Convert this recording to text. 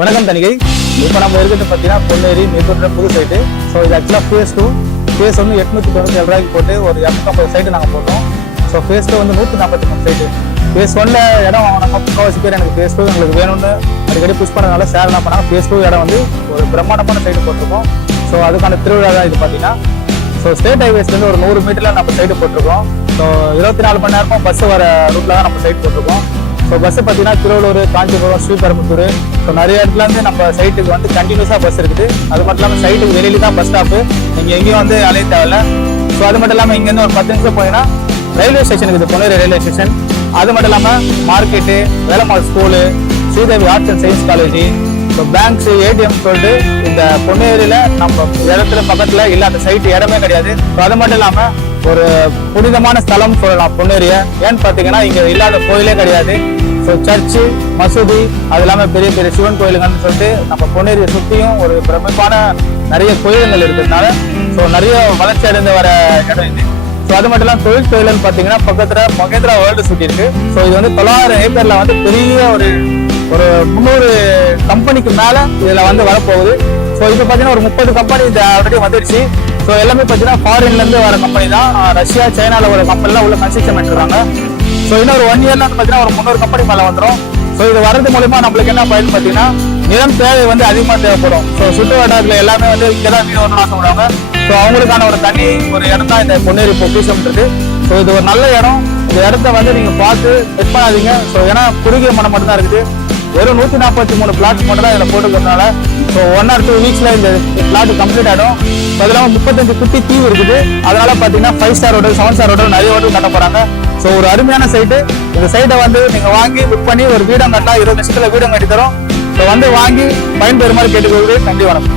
வணக்கம் தணிகை. இப்போ நம்ம இருக்கிறது பார்த்தீங்கன்னா பொன்னேரி மேற்கொண்ட புது சைட்டு. ஸோ இது ஆக்சுவலாக ஃபேஸ் 2. ஃபேஸ் வந்து 897 ரூபாய்க்கு போட்டு ஒரு 250 சைட்டு நாங்கள் போட்டோம். ஸோ ஃபேஸ் 2 வந்து 143 சைட்டு. ஃபேஸ் 1ல இடம் வாங்கினாங்க முக்கால்வாசி பேர். எனக்கு ஃபேஸ் 2 எங்களுக்கு வேணும்னு அடிக்கடி புஷ் பண்ணதுனால ஷேர் என்ன பண்ணாங்க, ஃபேஸ் 2 இடம் வந்து ஒரு பிரம்மாண்டமான சைட்டு போட்டிருக்கோம். ஸோ அதுக்கான திருவிழா தான் இது பார்த்தீங்கன்னா. ஸோ ஸ்டேட் ஹைவேஸ்லேருந்து ஒரு 100 மீட்டரில் நம்ம சைட்டு போட்டிருக்கோம். ஸோ 24 மணி நேரமும் பஸ் வர ரூட்டில் தான் நம்ம சைட் போட்டிருக்கோம். ஸோ பஸ்ஸு பார்த்தீங்கன்னா திருவள்ளூர், காஞ்சிபுரம், ஸ்ரீபெரும்புத்தூர், ஸோ நிறைய இடத்துலேருந்து நம்ம சைட்டுக்கு வந்து கண்டினியூஸாக பஸ் இருக்குது. அது மட்டும் இல்லாமல் சைட்டுக்கு வெளியில தான் பஸ் ஸ்டாப்பு, நீங்கள் எங்கேயும் வந்து அலைய தேவையில்ல. ஸோ அது மட்டும் இல்லாமல் இங்கேருந்து ஒரு 10 நிமிஷம் போனீங்கன்னா ரயில்வே ஸ்டேஷன் இருக்குது, பொன்னேரி ரயில்வே ஸ்டேஷன். அது மட்டும் இல்லாமல் market, Velammal school, Sridevi arts and science college, so banks, ATM சொல்லிட்டு இந்த பொன்னேரியில் நம்ம இடத்துல பக்கத்தில் இல்லாத சைட்டு இடமே கிடையாது. ஸோ அது மட்டும் இல்லாமல் ஒரு புனிதமான ஸ்தலம் சொல்லலாம் பொன்னேரியை. ஏன்னு பார்த்தீங்கன்னா இங்கே இல்லாத கோயிலே கிடையாது. ஸோ சர்ச்சு, மசூதி, அது இல்லாமல் பெரிய பெரிய சிவன் கோயிலுங்கன்னு சொல்லிட்டு நம்ம பொன்னேரியை சுற்றியும் ஒரு பிரமிப்பான நிறைய கோயில்கள் இருக்கிறதுனால ஸோ நிறைய வளர்ச்சி அடைந்து வர இடம் இது. ஸோ அது மட்டும் இல்லாமல் தொழில் கோயில்னு பார்த்தீங்கன்னா பக்கத்தில் மகேந்திரா வேர்ல்டு சிட்டி இருக்கு. ஸோ இது வந்து 900 ஏக்கர்ல வந்து பெரிய ஒரு 300 கம்பெனிக்கு மேலே இதில் வந்து வரப்போகுது. ஸோ இப்போ பார்த்தீங்கன்னா ஒரு 30 கம்பெனி இது ஆல்ரெடி வந்துடுச்சு. ஸோ எல்லாமே பார்த்தீங்கன்னா ஃபாரின்லேருந்து வர கம்பெனி தான். ரஷ்யா, சைனாவில் ஒரு கம்பெனிலாம் உள்ள கன்ஸ்ட்ரக்ஷன் பண்ணிட்டுருக்காங்க. ஸோ இன்னும் ஒரு 1 இயர்ல பார்த்தீங்கன்னா ஒரு 300 கம்பெனி மேலே வந்துடும். ஸோ இது வரது மூலிமா நம்மளுக்கு என்ன பயன் பார்த்தீங்கன்னா நிலம் தேவை வந்து அதிகமாக தேவைப்படும். ஸோ சுற்று வட்டாரத்தில் எல்லாமே வந்து இங்கே தான் வீடு வரணும்னு ஆசைப்படுவாங்க. ஸோ அவங்களுக்கான ஒரு தனி ஒரு இடம் தான் இந்த பொன்னேரி பொக்கிஷம்ன்றது. ஸோ இது ஒரு நல்ல இடம். இந்த இடத்த வந்து நீங்கள் பார்த்து செட் பண்ணாதீங்க. ஸோ ஏன்னா குறுகிய மனம் மட்டும் தான் இருக்குது. வெறும் 143 பிளாட்ஸ் மட்டும் தான் இதில் போட்டுக்கிறதுனால ஸோ 1 or 2 வீக்ஸில் இந்த பிளாட் கம்ப்ளீட் ஆகிடும். ஸோ அது இல்லாமல் 35 குட்டி தீவு இருக்குது. அதனால பார்த்தீங்கன்னா 5 ஸ்டார் ஹோட்டல், 7 ஸ்டார் ஹோட்டல் நிறைய ஹோட்டல் கட்ட போகிறாங்க. ஸோ ஒரு அருமையான சைட்டு. இந்த சைட்டை வந்து நீங்கள் வாங்கி புக் பண்ணி ஒரு வீடம் கட்டலாம். 20 லட்சத்தில் வீடம் கட்டி தரோம். ஸோ வந்து வாங்கி பயன்பெறுமாறு கேட்டுக்கொள்கிறேன். நன்றி, வணக்கம்.